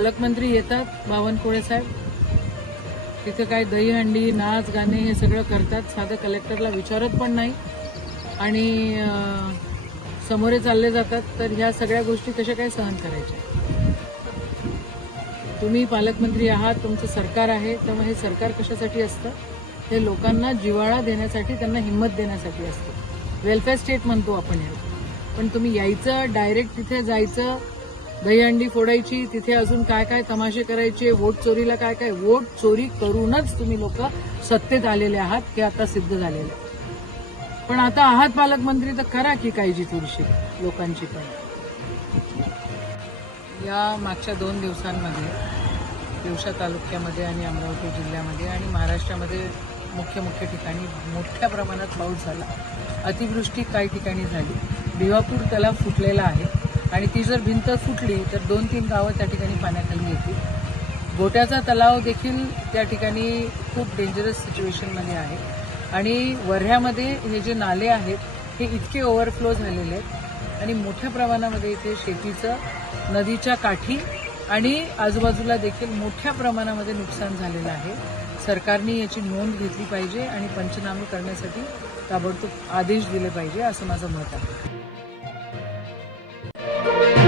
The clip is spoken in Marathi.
पालकमंत्री येतात बावनकुळे साहेब. तिथे काय दहीहंडी नाच गाणे हे सगळं करतात. साधं कलेक्टरला विचारत पण नाही. आणि समोरे चालले जातात. तर ह्या सगळ्या गोष्टी कशा काय सहन करायच्या? तुम्ही पालकमंत्री आहात तुमचं सरकार आहे. त्यामुळे हे सरकार कशासाठी असतं? हे लोकांना जिवाळा देण्यासाठी त्यांना हिंमत देण्यासाठी असतं. वेलफेअर स्टेट म्हणतो आपण हे पण तुम्ही यायचं डायरेक्ट तिथे जायचं दहीहंडी फोडायची तिथे अजून काय काय तमाशे करायचे वोट चोरीला काय काय वोट चोरी करूनच तुम्ही लोक सत्तेत आलेले आहात हे आता सिद्ध झालेलं आहे. पण आता आहात पालकमंत्री तर करा की काळजी थोडीशी लोकांची पण. या मागच्या दोन दिवसांमध्ये दिवसा तालुक्यामध्ये आणि अमरावती जिल्ह्यामध्ये आणि महाराष्ट्रामध्ये मुख्य मुख्य ठिकाणी मोठ्या प्रमाणात पाऊस झाला. अतिवृष्टी काही ठिकाणी झाली. भिवापूर तलाव फुटलेला आहे. आणि ती जर भिंत फुटली तर दोन तीन गावं त्या ठिकाणी पाण्याखाली येतील गोट्याचा तलाव देखील त्या ठिकाणी खूप डेंजरस सिच्युएशनमध्ये आहे. आणि वर्ह्यामध्ये हे जे नाले आहेत हे इतके ओव्हरफ्लो झालेले आहेत. आणि मोठ्या प्रमाणामध्ये इथे शेतीचं नदीच्या काठी आणि आजूबाजूला देखील मोठ्या प्रमाणामध्ये नुकसान झालेलं आहे. सरकारने याची नोंद घेतली पाहिजे आणि पंचनामे करण्यासाठी ताबडतोब आदेश दिले पाहिजे असं माझं मत आहे. Thank you.